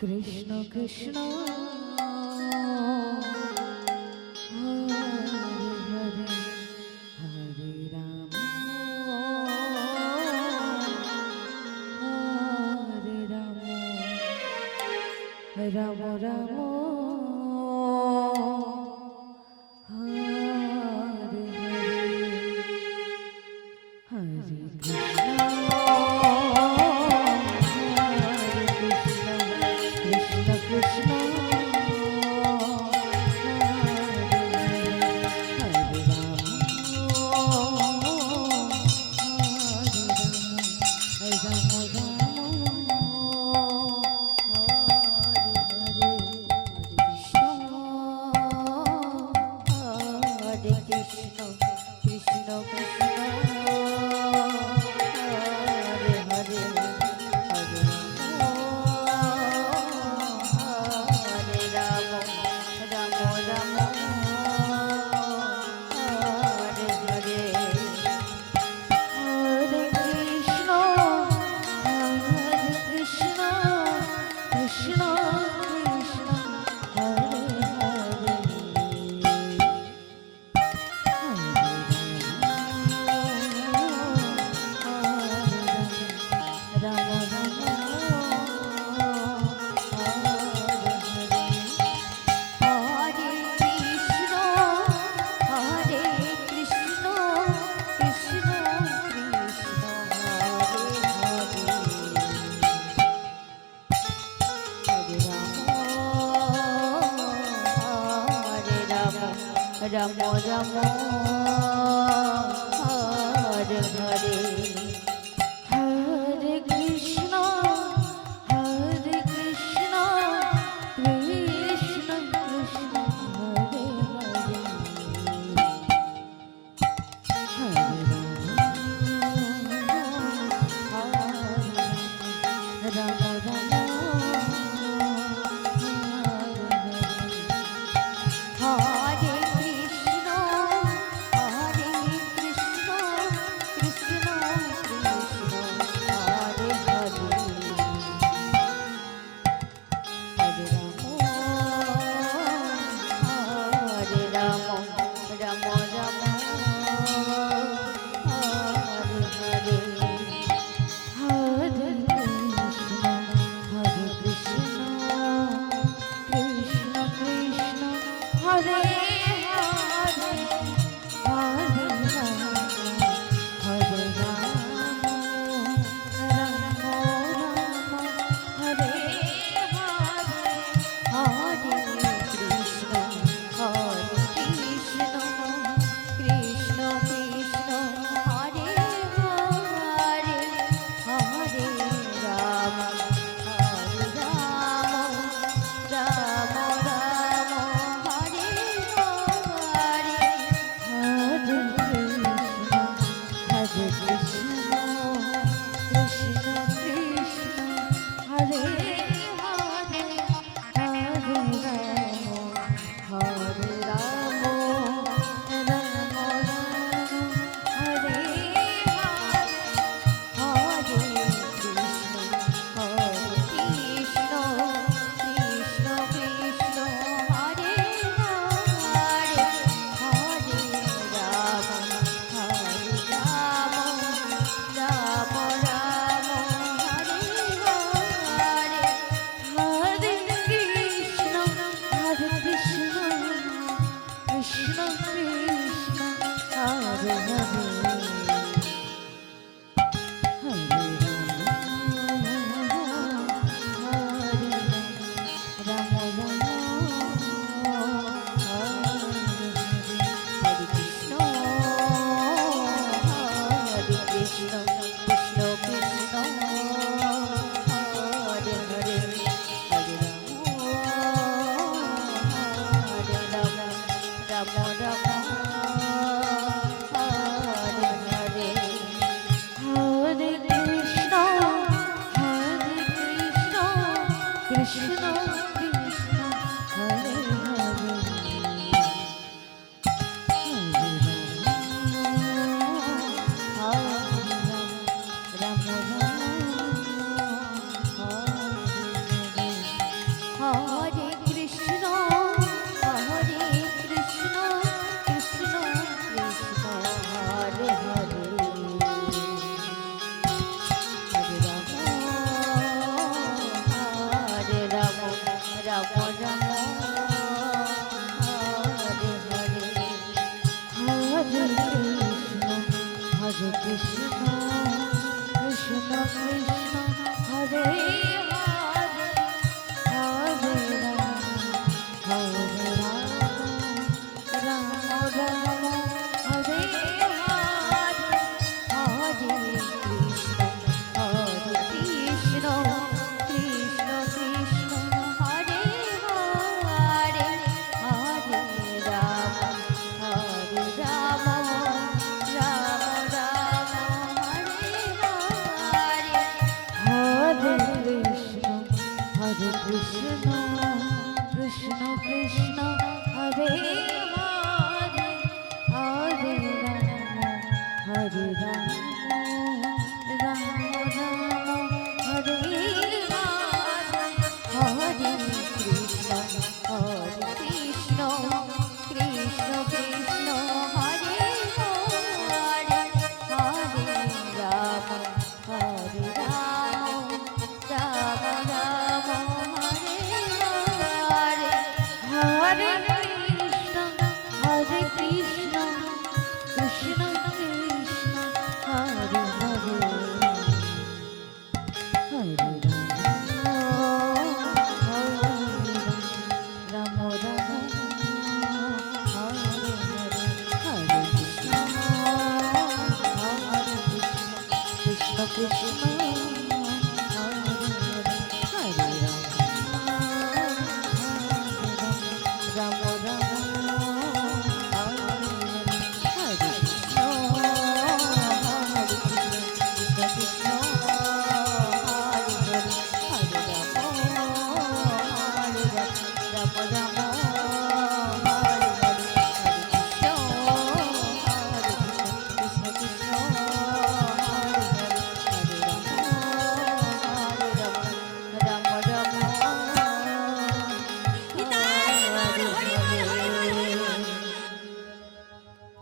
Krishna Krishna Hare Hare Hare Ram Hare Ram Ram Ram Hare Hare Hare Krishna Krishna Hare Ram Ram Ram Ram Ram Hare Hare Hare Krishna Krishna Krishna Hare Hare Hare Ram Ram Hare Krishna Krishna Krishna Hare Hare Hare Ram Ram Ram Hare Hare Krishna Krishna Krishna Krishna Hare Hare Hare Ram Ram Ram Hare Hare Krishna Krishna Krishna Hare Hare Hare Ram Ram Hare Hare Hare Krishna Krishna Krishna Hare Hare Ram Ram Hare Krishna Krishna Hare Hare Hare Ram Ram